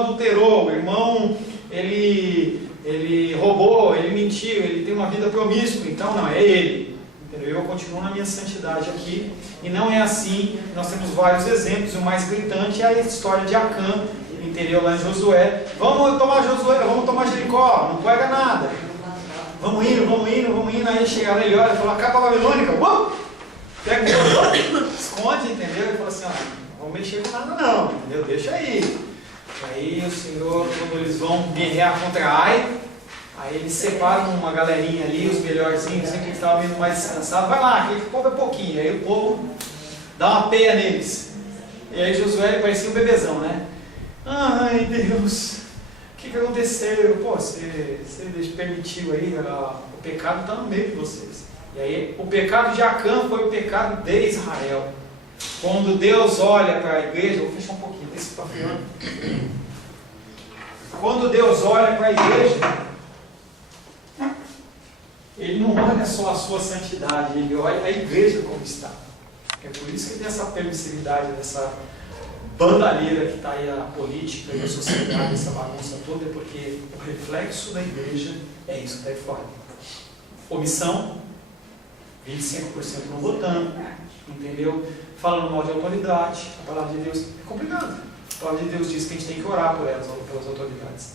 adulterou, o irmão ele roubou, ele mentiu, ele tem uma vida promíscua, então não, é ele. Entendeu? Eu continuo na minha santidade aqui, e não é assim. Nós temos vários exemplos, o mais gritante é a história de Acã, entendeu? Lá em Josué. Vamos tomar Josué, vamos tomar Jericó, não pega nada. Vamos indo, aí chegaram, ele olha e falou, capa babilônica, pega o esconde, entendeu? Ele falou assim, ó, não vamos mexer com nada não, entendeu? Deixa aí. Aí o Senhor, quando eles vão guerrear contra Ai, aí eles separam uma galerinha ali, os melhorzinhos, sempre que estavam vindo mais descansados, vai lá, aquele povo é pouquinho, aí o povo dá uma peia neles. E aí Josué, ele parecia um bebezão, né? Ai Deus, o que aconteceu? Pô, você permitiu aí, o pecado está no meio de vocês. E aí o pecado de Acã foi o pecado de Israel. Quando Deus olha para a igreja, vou fechar um pouquinho, deixa para friando. Quando Deus olha para a igreja, Ele não olha só a sua santidade, Ele olha a igreja como está. É por isso que tem essa permissividade, dessa bandalheira que está aí a política e a sociedade, essa bagunça toda, é porque o reflexo da igreja é isso que está aí fora. Omissão, 25% não votando, entendeu? Falando mal de autoridade, a palavra de Deus é complicado. A palavra de Deus diz que a gente tem que orar por elas, pelas autoridades.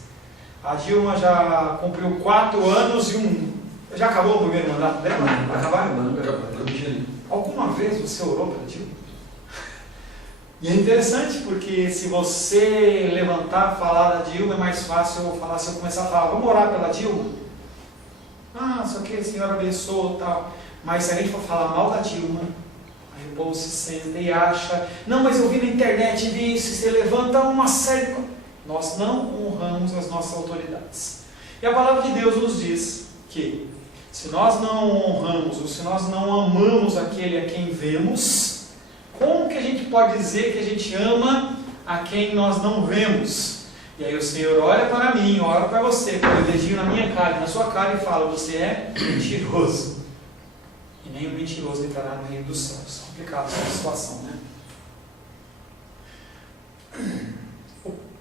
A Dilma já cumpriu 4 anos e já acabou o primeiro mandato dela? Acabaram? Alguma vez você orou pela Dilma? E é interessante porque se você levantar, falar da Dilma, é mais fácil eu falar, se eu começar a falar, vamos orar pela Dilma? Só que a senhora abençoou e tal. Mas se a gente for falar mal da Dilma, aí o povo se senta e acha, não, mas eu vi na internet disso, você levanta uma série de coisas. Nós não honramos as nossas autoridades. E a palavra de Deus nos diz que se nós não honramos, ou se nós não amamos aquele a quem vemos, como que a gente pode dizer que a gente ama a quem nós não vemos? E aí o Senhor olha para mim, olha para você, põe o dedinho na minha cara, na sua cara e fala, você é mentiroso. E nem o mentiroso entrará no reino dos céus. Complicado essa situação, né?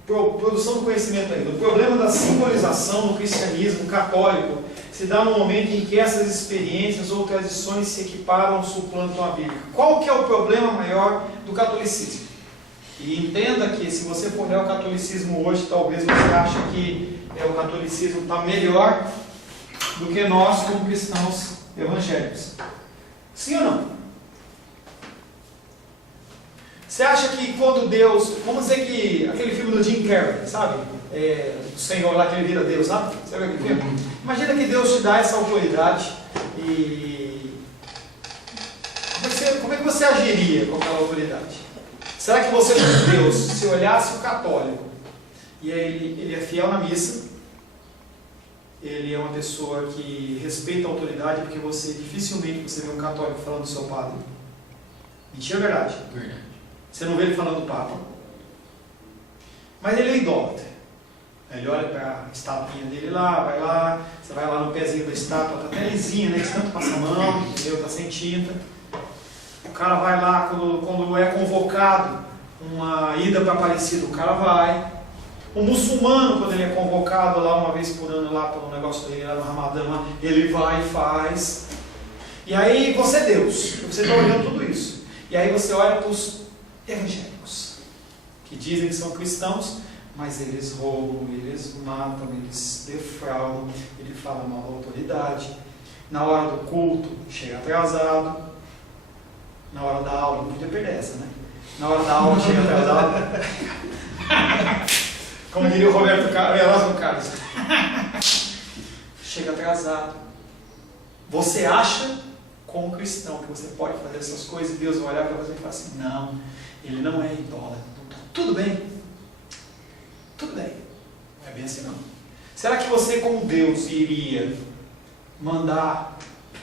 Produção do conhecimento ainda. O problema da simbolização no cristianismo católico se dá no momento em que essas experiências ou tradições se equiparam ou suplantam a Bíblia. Qual que é o problema maior do catolicismo? E entenda que se você for ler o catolicismo hoje, talvez você ache que o catolicismo está melhor do que nós como cristãos evangélicos. Sim ou não? Você acha que quando Deus... Vamos dizer que aquele filme do Jim Carrey, sabe? O Senhor lá que ele vira Deus, sabe? Você viu aquele filme? Imagina que Deus te dá essa autoridade e... Como é que você agiria com aquela autoridade? Será que você, como Deus, se olhasse o católico e ele é fiel na missa, ele é uma pessoa que respeita a autoridade, porque dificilmente você vê um católico falando do seu padre. Mentira, verdade? Verdade. Você não vê ele falando do Papa. Mas ele é idólatra. Ele olha para a estatuinha dele lá, você vai lá no pezinho da estátua, está até lisinha, né? Tanto passa a mão, entendeu? Está sem tinta. O cara vai lá, quando é convocado uma ida para Aparecida, o cara vai. O muçulmano, quando ele é convocado lá uma vez por ano, lá pelo negócio dele, lá no Ramadã, ele vai e faz. E aí você é Deus, você está olhando tudo isso. E aí você olha para os evangélicos, que dizem que são cristãos, mas eles roubam, eles matam, eles defraudam, ele fala mal da autoridade. Na hora do culto, chega atrasado. Na hora da aula, não podia perder essa, né? Na hora da aula, chega atrasado. Como diria o Roberto Carlos. Chega atrasado. Você acha, como cristão, que você pode fazer essas coisas e Deus vai olhar para você e falar assim, não, ele não é idólatra. Tudo bem. Tudo bem. Não é bem assim não. Será que você, como Deus, iria mandar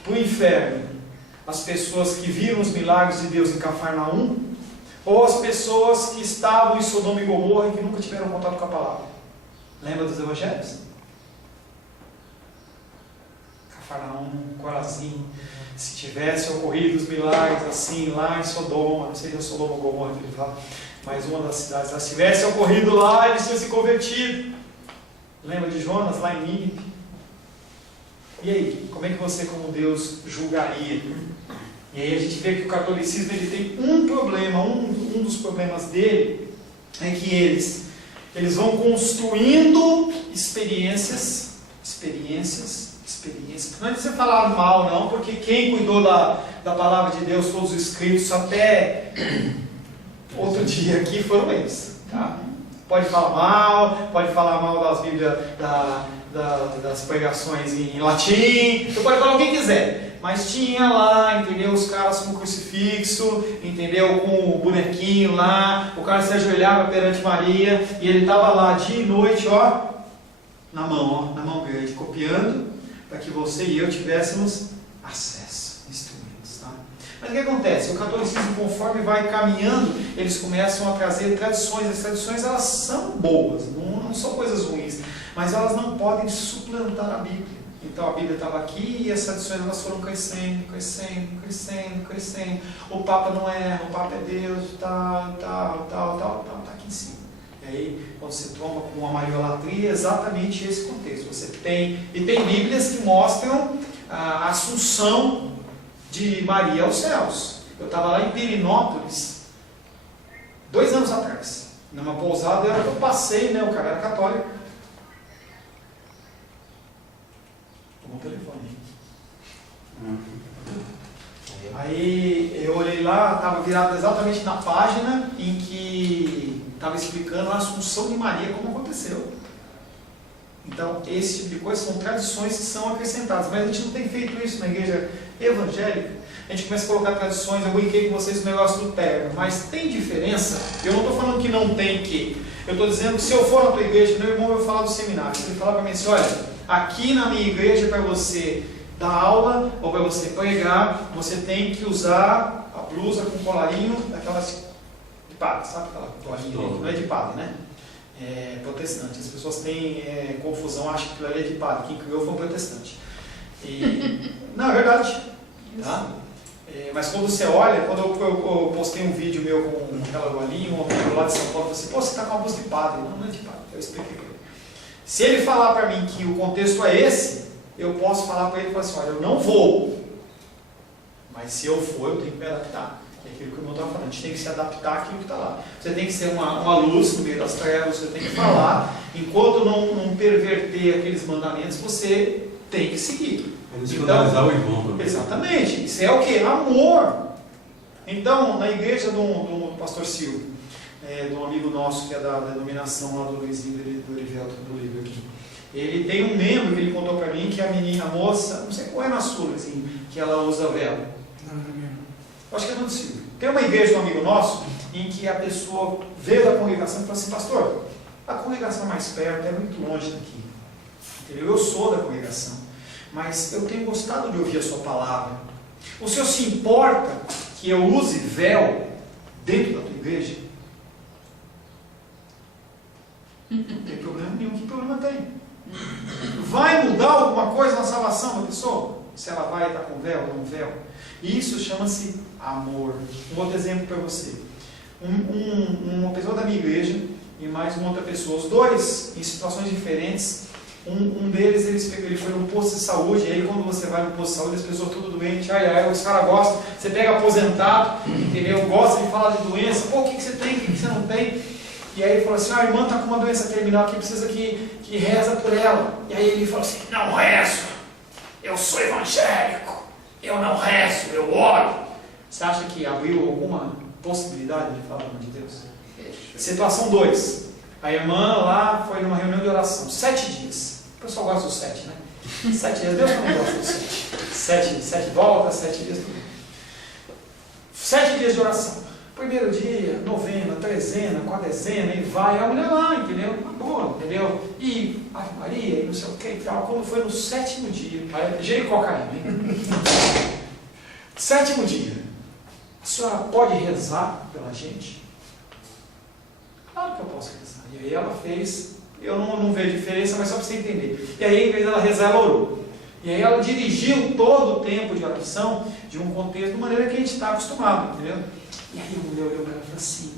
para o inferno as pessoas que viram os milagres de Deus em Cafarnaum? Ou as pessoas que estavam em Sodoma e Gomorra e que nunca tiveram contato com a palavra? Lembra dos evangelhos? Cafarnaum, Corazim. Se tivesse ocorrido os milagres assim lá em Sodoma, não seria Sodoma ou Gomorra que ele fala, mas uma das cidades lá, se tivesse ocorrido lá, eles tinham se convertido. Lembra de Jonas lá em Nínive? E aí, como é que você, como Deus, julgaria? E aí a gente vê que o catolicismo ele tem um problema, um dos problemas dele é que eles vão construindo experiências. Não é de você falar mal, não, porque quem cuidou da palavra de Deus, todos os escritos, até outro dia aqui, foram eles. Tá? Pode falar mal das Bíblias, das pregações em latim, você pode falar o que quiser. Mas tinha lá, entendeu, os caras com o crucifixo, entendeu, com o bonequinho lá, o cara se ajoelhava perante Maria, e ele estava lá dia e noite, na mão grande, copiando, para que você e eu tivéssemos acesso, instrumentos, tá? Mas o que acontece? O catolicismo, conforme vai caminhando, eles começam a trazer tradições. As tradições, elas são boas, não são coisas ruins, mas elas não podem suplantar a Bíblia. Então a Bíblia estava aqui e as tradições elas foram crescendo. O Papa não erra, o Papa é Deus, tal, está aqui em cima. E aí, quando você toma com uma mariolatria, é exatamente esse contexto. Você tem Bíblias que mostram a assunção de Maria aos céus. Eu estava lá em Pirinópolis, 2 anos atrás, numa pousada, eu passei, né, o cara era católico. Tomou o telefone. Aí eu olhei lá, estava virado exatamente na página em que estava explicando a Assunção de Maria, como aconteceu. Então, esse tipo de coisa são tradições que são acrescentadas, mas a gente não tem feito isso na igreja evangélica. A gente começa a colocar tradições. Eu brinquei com vocês no negócio do terno, mas tem diferença. Eu não estou falando que não tem que. Eu estou dizendo que se eu for na tua igreja, meu irmão vai falar do seminário. Se ele falar para mim assim, olha, aqui na minha igreja, para você dar aula ou para você pregar, você tem que usar a blusa com colarinho daquelas de padre, sabe aquela colarinho? Não é de padre, né? É protestante. As pessoas têm confusão, acham que aquilo ali é de padre. Quem criou foi um protestante. Não, é verdade. Tá? Mas quando você olha, quando eu postei um vídeo meu com aquela golinha, um amigo lá de São Paulo, falou assim, pô, você está com uma blusa de padre. Não é de padre. Eu expliquei para ele. Se ele falar para mim que o contexto é esse, eu posso falar para ele e falar assim, olha, eu não vou. Mas se eu for, eu tenho que me adaptar. É aquilo que o irmão estava falando, a gente tem que se adaptar àquilo que está lá. Você tem que ser uma luz no meio das trevas, você tem que falar, enquanto não perverter aqueles mandamentos, você tem que seguir. Então, o irmão também. Exatamente. Isso é o quê? Amor. Então, na igreja do pastor Silvio, de um amigo nosso que é da denominação lá do Luizinho do Erivelto, do livro aqui, ele tem um membro que ele contou para mim que a moça, não sei qual é na sua, assim, que ela usa vela. Acho que é do Silvio. Tem uma igreja de um amigo nosso em que a pessoa veio da congregação e falou assim, pastor, a congregação mais perto é muito longe daqui. Entendeu? Eu sou da congregação, mas eu tenho gostado de ouvir a sua palavra. O senhor se importa que eu use véu dentro da tua igreja? Não tem problema nenhum. Que problema tem? Vai mudar alguma coisa na salvação da pessoa? Se ela vai estar com véu ou não véu? Isso chama-se amor. Um outro exemplo para você. Uma pessoa da minha igreja e mais uma outra pessoa, os dois em situações diferentes. Um deles, ele foi num posto de saúde, e aí quando você vai no posto de saúde, as pessoas tudo doentes, os caras gostam, você pega aposentado, entendeu? Gosta de falar de doença, pô, o que você tem, o que você não tem? E aí ele falou assim, a irmã está com uma doença terminal aqui, precisa que reza por ela. E aí ele falou assim, não rezo, eu sou evangélico, eu não rezo, eu oro. Você acha que abriu alguma possibilidade de falar o nome de Deus? Situação 2, a irmã lá foi numa reunião de oração, 7 dias. O pessoal gosta dos 7, né? 7 dias, Deus não gosta dos 7. 7 voltas, 7 dias, tudo. 7 dias de oração. Primeiro dia, novena, trezena, quadrezena, e vai, a mulher lá, entendeu? Boa, entendeu? E Ave Maria, e não sei o que e tal. Quando foi no 7º dia, Jericó caiu, hein? 7º dia, a senhora pode rezar pela gente? Claro que eu posso rezar. E aí ela fez, eu não vejo diferença, mas só para você entender. E aí, em vez dela rezar, ela orou. E aí ela dirigiu todo o tempo de oração de um contexto de maneira que a gente está acostumado, entendeu? E aí a mulher olhou para ela e falou assim,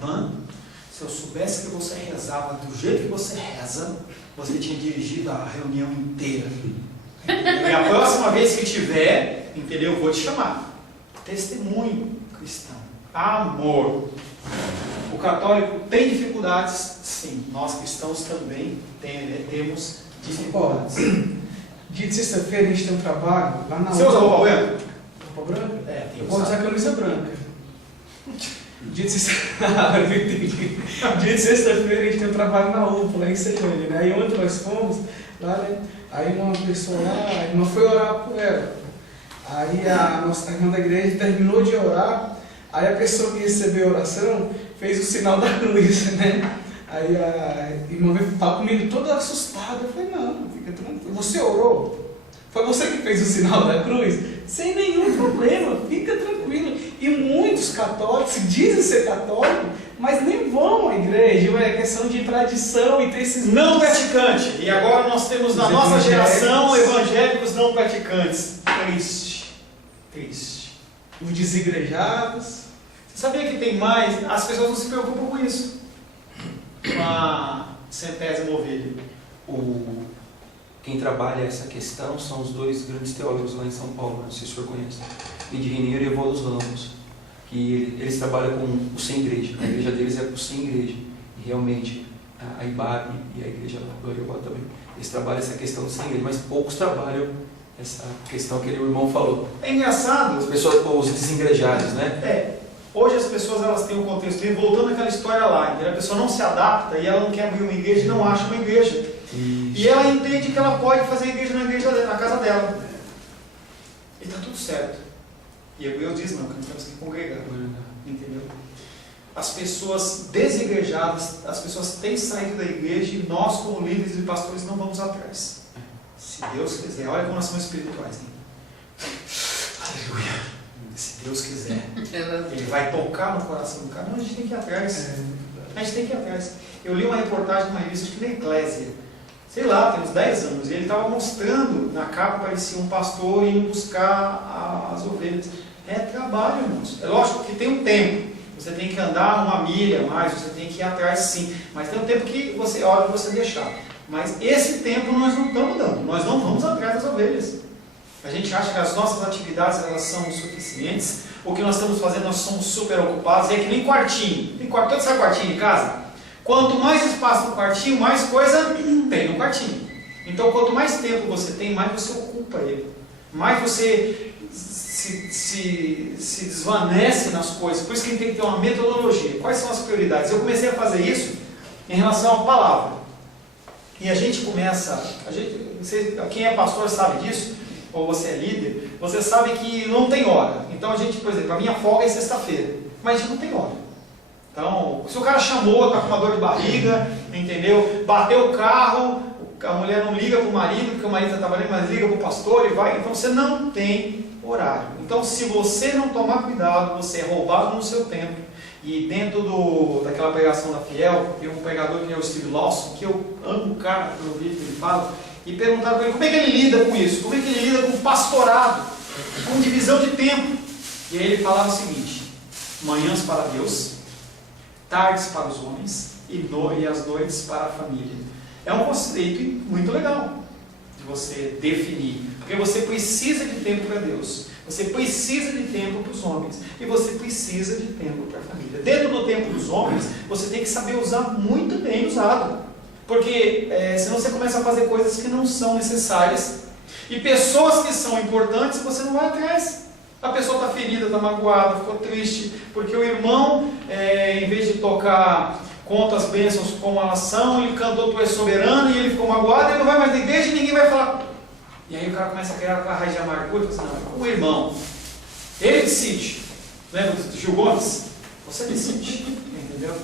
Mano, se eu soubesse que você rezava do jeito que você reza, você tinha dirigido a reunião inteira. E a próxima vez que tiver, entendeu? Eu vou te chamar. Testemunho cristão. Amor. O católico tem dificuldades? Sim. Nós cristãos também temos dificuldades. Dia de sexta-feira a gente tem um trabalho lá na Você usa roupa branca? Roupa branca? É, tem Eu vou usar camisa branca. Dia de sexta-feira a gente tem um trabalho na UPA, lá em Ceilândia, né? Aí ontem nós fomos lá, né? Aí uma pessoa lá, a irmã foi orar por ela. Aí a nossa irmã da igreja terminou de orar, aí a pessoa que recebeu a oração fez o sinal da cruz, né? Aí a irmã veio falar comigo toda assustada. Eu falei, não, fica tranquilo. Você orou? Foi você que fez o sinal da cruz? Sem nenhum problema, fica tranquilo. E muitos católicos dizem ser católicos, mas nem vão à igreja. É questão de tradição e ter esses... Não praticante. E agora nós temos na nossa geração evangélicos não praticantes. Triste. Triste. Os desigrejados. Você sabia que tem mais? As pessoas não se preocupam com isso. Uma centésima ovelha. Quem trabalha essa questão são os dois grandes teólogos lá em São Paulo, não sei se o senhor conhece, Edi Reniero e Evaldo Ramos, que eles trabalham com o sem igreja, a igreja deles é o sem igreja, e realmente a IBAB e a igreja do Arioba também, eles trabalham essa questão do sem igreja, mas poucos trabalham essa questão que o irmão falou. É engraçado. As pessoas, os desengrejados, né? Hoje as pessoas elas têm um contexto, e voltando àquela história lá, a pessoa não se adapta e ela não quer abrir uma igreja e não acha uma igreja. E ela entende que ela pode fazer igreja na casa dela. E está tudo certo. E Hebreus diz, não, que nós temos que congregar. Entendeu? As pessoas desigrejadas, as pessoas têm saído da igreja e nós, como líderes e pastores, não vamos atrás. Se Deus quiser, olha como nós somos espirituais. Hein? Aleluia. Se Deus quiser, Ele vai tocar no coração do cara. Não, a gente tem que ir atrás. A gente tem que ir atrás. Eu li uma reportagem numa revista, acho que na Eclésia, sei lá, tem uns 10 anos, e ele estava mostrando, na capa parecia um pastor indo buscar as ovelhas. É trabalho, irmãos. É lógico que tem um tempo. Você tem que andar uma milha a mais, você tem que ir atrás sim. Mas tem um tempo que você olha para você deixar. Mas esse tempo nós não estamos dando. Nós não vamos atrás das ovelhas. A gente acha que as nossas atividades elas são suficientes. O que nós estamos fazendo, nós somos super ocupados. É que nem quartinho. Todo sabe quartinho de casa? Quanto mais espaço no quartinho, mais coisa tem no quartinho. Então, quanto mais tempo você tem, mais você ocupa ele. Mais você se desvanece nas coisas. Por isso que a gente tem que ter uma metodologia. Quais são as prioridades? Eu comecei a fazer isso em relação à palavra. E a gente começa... quem é pastor sabe disso, ou você é líder, você sabe que não tem hora. Então a gente, por exemplo, a minha folga é sexta-feira, mas a gente não tem hora. Então, se o cara chamou, está com uma dor de barriga, entendeu? Bateu o carro, a mulher não liga para o marido, porque o marido está trabalhando, mas liga para o pastor e vai. Então você não tem horário. Então se você não tomar cuidado, você é roubado no seu tempo. E dentro daquela pregação da Fiel, tem um pregador que é o Steve Lawson, que eu amo o cara, pelo vídeo que ele fala, e perguntaram para ele como é que ele lida com isso, como é que ele lida com o pastorado, com divisão de tempo. E aí ele falava o seguinte: manhãs para Deus, tardes para os homens e as noites para a família. É um conceito muito legal de você definir, porque você precisa de tempo para Deus, você precisa de tempo para os homens e você precisa de tempo para a família. Dentro do tempo dos homens, você tem que saber usar muito bem usado. Porque senão você começa a fazer coisas que não são necessárias. E pessoas que são importantes, você não vai atrás. A pessoa está ferida, está magoada, ficou triste, porque o irmão, em vez de tocar conta as bênçãos como elas são, ele cantou Tu és soberano e ele ficou magoado, ele não vai mais na igreja e ninguém vai falar. E aí o cara começa a criar uma raiz de amargura e fala assim, não, o irmão, ele decide. Lembra do Gil Gomes? Você decide, entendeu?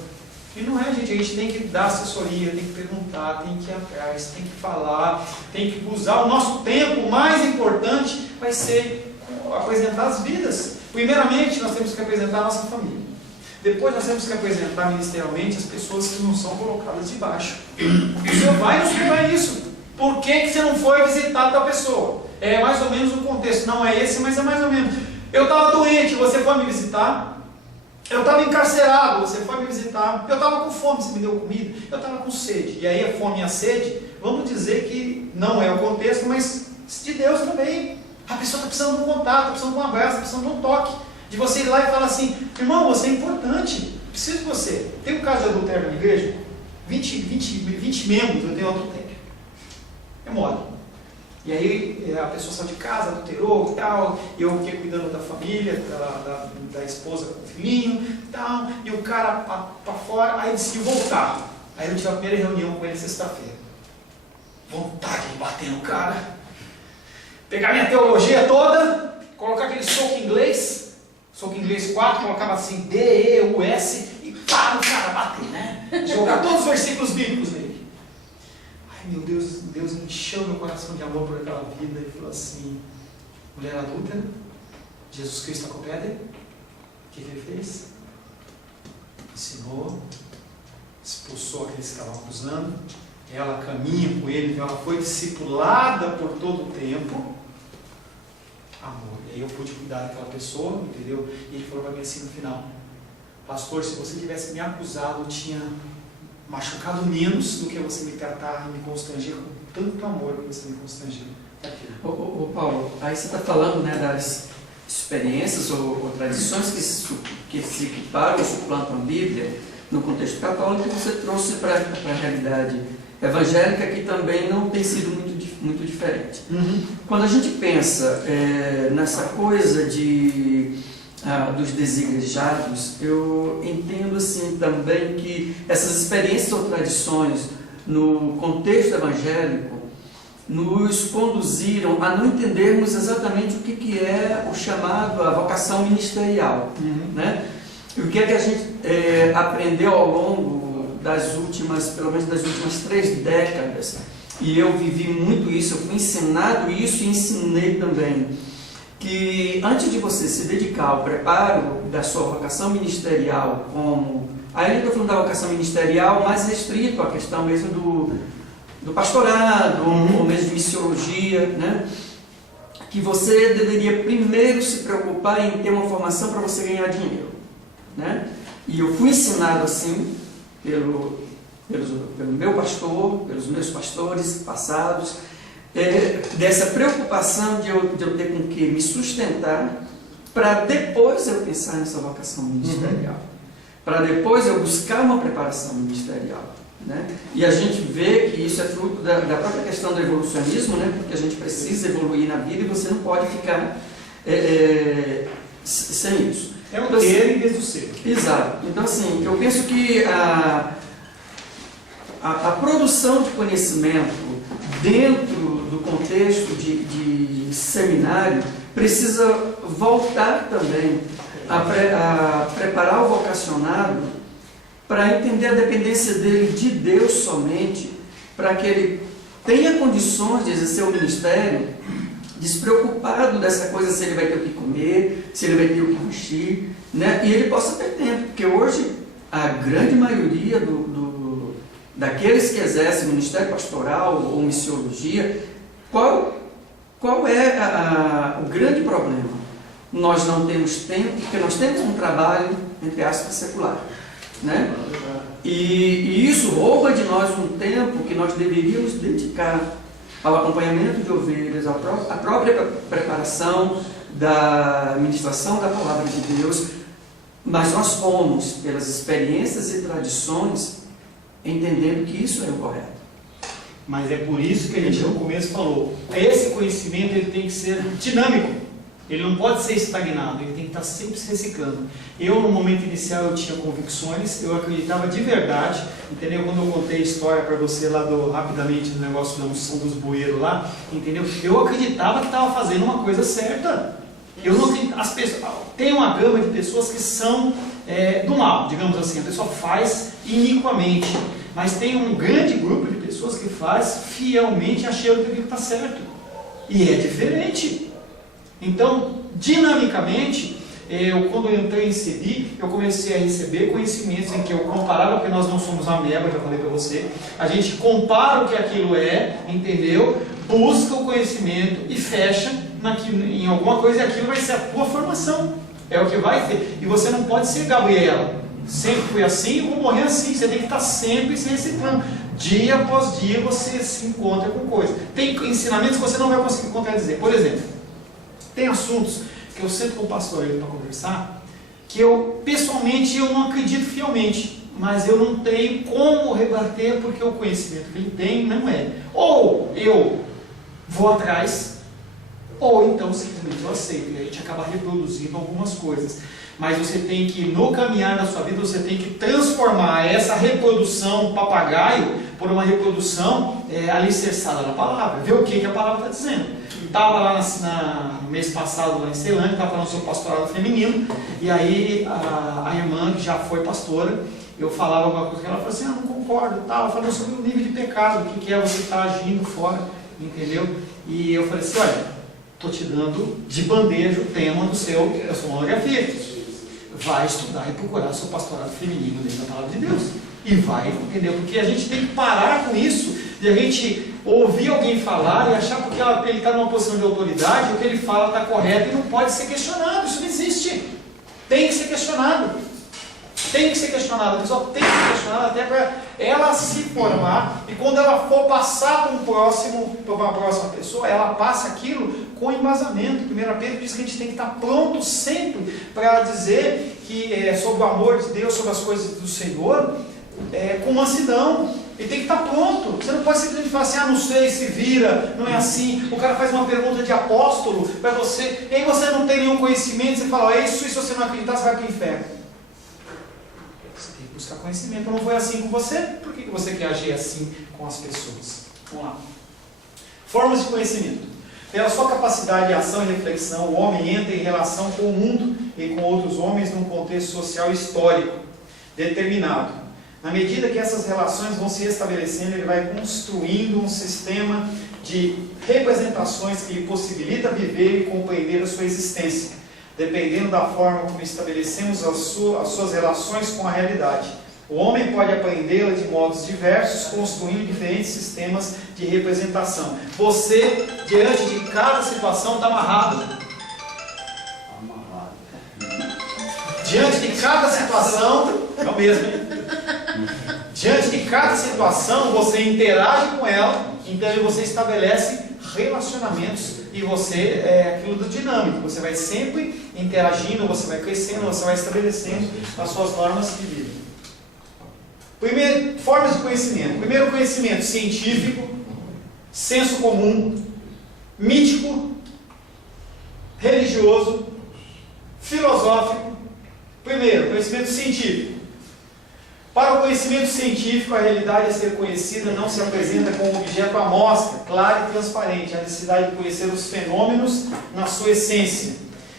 E não é, gente, a gente tem que dar assessoria, tem que perguntar, tem que ir atrás, tem que falar, tem que usar o nosso tempo. O mais importante vai ser apresentar as vidas. Primeiramente, nós temos que apresentar a nossa família. Depois nós temos que apresentar ministerialmente as pessoas que não são colocadas de baixo. O Senhor vai nos explicar isso. Por que você não foi visitar tal pessoa? É mais ou menos o contexto. Não é esse, mas é mais ou menos. Eu estava doente, você foi me visitar? Eu estava encarcerado, você foi me visitar. Eu estava com fome, você me deu comida. Eu estava com sede. E aí a fome e a sede, vamos dizer que não é o contexto, mas de Deus também. A pessoa está precisando de um contato, está precisando de um abraço, está precisando de um toque. De você ir lá e falar assim, irmão, você é importante, preciso de você. Tem um caso de adultério na igreja, 20 membros, eu tenho adultério. É moda. E aí a pessoa saiu de casa, adulterou e tal, e eu fiquei cuidando da família, da esposa com o filhinho e tal, e o cara para fora, aí decidiu voltar. Aí eu tive a primeira reunião com ele sexta-feira. Vontade de bater no cara, pegar minha teologia toda, colocar aquele soco inglês 4, colocava assim D-E-U-S, e pá, no cara bater, né? Jogar todos os versículos bíblicos nele. Meu Deus, Deus encheu meu coração de amor por aquela vida e falou assim, mulher adúltera, Jesus Cristo está com o pé dele. O que ele fez? Ensinou, expulsou aqueles que estavam acusando, ela caminha com ele, ela foi discipulada por todo o tempo. Amor. E aí eu pude cuidar daquela pessoa, entendeu? E ele falou para mim assim no final, pastor, se você tivesse me acusado, eu tinha machucado menos do que você me tratar e me constranger com tanto amor que você me constrangeu. Ô Paulo, aí você está falando, né, das experiências ou tradições que se equiparam ou suplantam a Bíblia no contexto católico, que você trouxe para a realidade evangélica, que também não tem sido muito diferente. Quando a gente pensa nessa coisa dos desigrejados, eu entendo assim também que essas experiências ou tradições no contexto evangélico nos conduziram a não entendermos exatamente o que é o chamado, a vocação ministerial, né? E o que é que a gente aprendeu ao longo das últimas, pelo menos das últimas 3 décadas, e eu vivi muito isso, eu fui ensinado isso e ensinei também, que antes de você se dedicar ao preparo da sua vocação ministerial, aí eu estou falando da vocação ministerial mais restrito à questão mesmo do pastorado, ou mesmo de missiologia, né? Que você deveria primeiro se preocupar em ter uma formação para você ganhar dinheiro, né? E eu fui ensinado assim pelo meu pastor, pelos meus pastores passados, dessa preocupação de eu ter com que me sustentar, para depois eu pensar nessa vocação ministerial, para depois eu buscar uma preparação ministerial, né? E a gente vê que isso é fruto da própria questão do evolucionismo, né? Porque a gente precisa evoluir na vida e você não pode ficar sem isso. É o ter em vez do ser. Exato. Então, assim, eu penso que a produção de conhecimento dentro do contexto de seminário precisa voltar também a preparar o vocacionado para entender a dependência dele de Deus somente, para que ele tenha condições de exercer o ministério despreocupado dessa coisa, se ele vai ter o que comer, se ele vai ter o que vestir, né? E ele possa ter tempo, porque hoje a grande maioria daqueles que exercem ministério pastoral ou missiologia, qual é o grande problema? Nós não temos tempo, porque nós temos um trabalho, entre aspas, secular, né? E isso rouba de nós um tempo que nós deveríamos dedicar ao acompanhamento de ovelhas, à própria preparação da ministração da palavra de Deus, mas nós fomos, pelas experiências e tradições, entendendo que isso é o correto. Mas é por isso que a gente no começo falou, esse conhecimento ele tem que ser dinâmico, ele não pode ser estagnado, ele tem que estar sempre se reciclando. Eu no momento inicial eu tinha convicções, eu acreditava de verdade, entendeu? Quando eu contei a história para você lá rapidamente do negócio da unção dos bueiros lá, entendeu? Eu acreditava que estava fazendo uma coisa certa. Eu não acredito, as pessoas, tem uma gama de pessoas que são do mal, digamos assim, a pessoa faz iniquamente, mas tem um grande grupo de pessoas que faz fielmente achando que aquilo está certo, e é diferente. Então, dinamicamente, quando eu entrei em CEBI, eu comecei a receber conhecimentos em que eu comparava, porque nós não somos ameba, já falei para você, a gente compara o que aquilo é, entendeu? Busca o conhecimento e fecha em alguma coisa, e aquilo vai ser a tua formação. É o que vai ter. E você não pode ser Gabriela. Sempre fui assim e vou morrer assim. Você tem que estar sempre se reciclando. Dia após dia você se encontra com coisas. Tem ensinamentos que você não vai conseguir contradizer. Por exemplo, tem assuntos que eu sento com o pastor para conversar, que eu, pessoalmente, eu não acredito fielmente, mas eu não tenho como rebater, porque o conhecimento que ele tem não é. Ou eu vou atrás, ou então simplesmente eu aceito, e a gente acaba reproduzindo algumas coisas. Mas você tem que, no caminhar da sua vida, você tem que transformar essa reprodução papagaio por uma reprodução alicerçada na palavra, ver o que a palavra está dizendo. Estava lá no mês passado, lá em Ceilândia, estava falando sobre pastorado feminino, e aí a irmã, que já foi pastora, eu falava alguma coisa que ela falou assim, não concordo, ela falou sobre o nível de pecado, o que é você estar agindo fora, entendeu? E eu falei assim, olha, estou te dando de bandeja o tema da sua monografia. Vai estudar e procurar seu pastorado feminino dentro da palavra de Deus. E vai, entendeu? Porque a gente tem que parar com isso, de a gente ouvir alguém falar e achar porque ele está numa posição de autoridade, o que ele fala está correto e não pode ser questionado. Isso não existe. Tem que ser questionado. Tem que ser questionado. A pessoa tem que ser questionada até para ela se formar, e quando ela for passar para uma próxima pessoa, ela passa aquilo com embasamento. 1 Pedro diz que a gente tem que estar pronto sempre para dizer que sobre o amor de Deus, sobre as coisas do Senhor, com mansidão. E tem que estar pronto. Você não pode simplesmente falar assim, não sei, se vira, não é assim. O cara faz uma pergunta de apóstolo para você, e aí você não tem nenhum conhecimento, você fala, é isso, e se você não acreditar, você vai para o inferno. Você tem que buscar conhecimento. Não foi assim com você, por que você quer agir assim com as pessoas? Vamos lá. Formas de conhecimento. Pela sua capacidade de ação e reflexão, o homem entra em relação com o mundo e com outros homens num contexto social histórico determinado. Na medida que essas relações vão se estabelecendo, ele vai construindo um sistema de representações que lhe possibilita viver e compreender a sua existência, dependendo da forma como estabelecemos as suas relações com a realidade. O homem pode aprendê-la de modos diversos, construindo diferentes sistemas de representação. Você, diante de cada situação, está amarrado. Diante de cada situação, é o mesmo, hein? Diante de cada situação, você interage com ela, então você estabelece relacionamentos, e você é aquilo do dinâmico, você vai sempre interagindo, você vai crescendo, você vai estabelecendo as suas normas de vida. Primeiro, formas de conhecimento. Primeiro, conhecimento científico, senso comum, mítico, religioso, filosófico. Primeiro, conhecimento científico. Para o conhecimento científico, a realidade a ser conhecida não se apresenta como objeto à mostra, claro e transparente. A necessidade de conhecer os fenômenos na sua essência.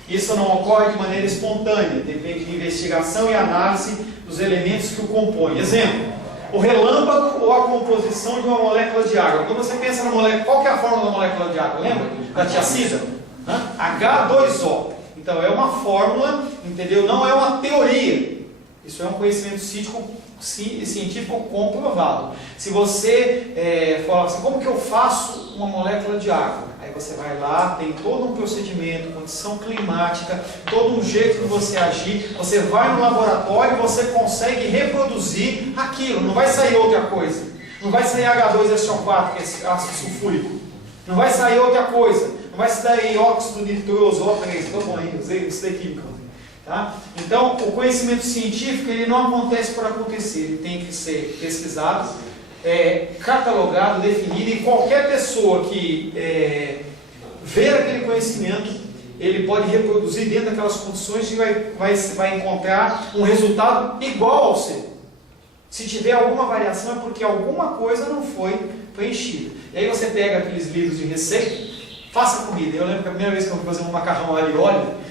Isso não ocorre de maneira espontânea, depende de investigação e análise dos elementos que o compõem. Exemplo, o relâmpago ou a composição de uma molécula de água. Quando você pensa na molécula, qual que é a fórmula da molécula de água? Lembra? Da tia Cida? H2O. Então é uma fórmula, entendeu? Não é uma teoria. Isso é um conhecimento científico comprovado. Se você falar assim, como que eu faço uma molécula de água? Aí você vai lá, tem todo um procedimento, condição climática, todo um jeito de você agir, você vai no laboratório e você consegue reproduzir aquilo, não vai sair outra coisa. Não vai sair H2SO4, que é esse ácido sulfúrico. Não vai sair outra coisa. Não vai sair óxido nitroso, O3, estou bom aí, usei isso da química. Tá? Então, o conhecimento científico ele não acontece por acontecer, ele tem que ser pesquisado, catalogado, definido, e qualquer pessoa que ver aquele conhecimento, ele pode reproduzir dentro daquelas condições e vai encontrar um resultado igual ao seu. Se tiver alguma variação é porque alguma coisa não foi preenchida. E aí você pega aqueles livros de receita, faça comida. Eu lembro que a primeira vez que eu fui fazer um macarrão alho e óleo,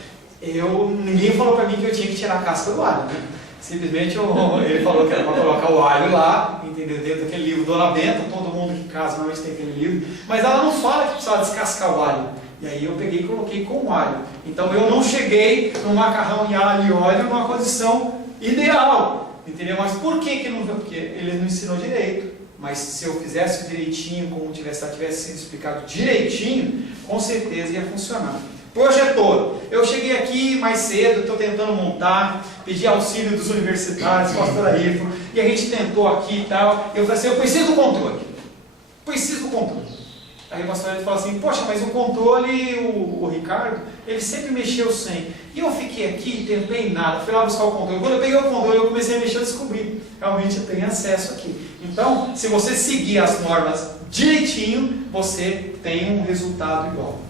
ninguém falou para mim que eu tinha que tirar a casca do alho, né? Simplesmente ele falou que era para colocar o alho lá, entendeu? Dentro daquele livro Dona Benta, todo mundo que em casa normalmente tem aquele livro, mas ela não fala que precisava descascar o alho. E aí eu peguei e coloquei com o alho. Então eu não cheguei no macarrão em alho e óleo numa condição ideal, entendeu? Mas por que não? Porque ele não ensinou direito. Mas se eu fizesse direitinho, como tivesse sido explicado direitinho, com certeza ia funcionar. Projetor. Eu cheguei aqui mais cedo, estou tentando montar, pedi auxílio dos universitários, pastor Ayrton, e a gente tentou aqui e tal. Eu falei assim, eu preciso do controle. Preciso do controle. Aí o pastor Ayrton falou assim, poxa, mas o controle, o Ricardo, ele sempre mexeu sem. E eu fiquei aqui, tentei nada, fui lá buscar o controle. Quando eu peguei o controle, eu comecei a mexer, eu descobri. Realmente eu tenho acesso aqui. Então, se você seguir as normas direitinho, você tem um resultado igual.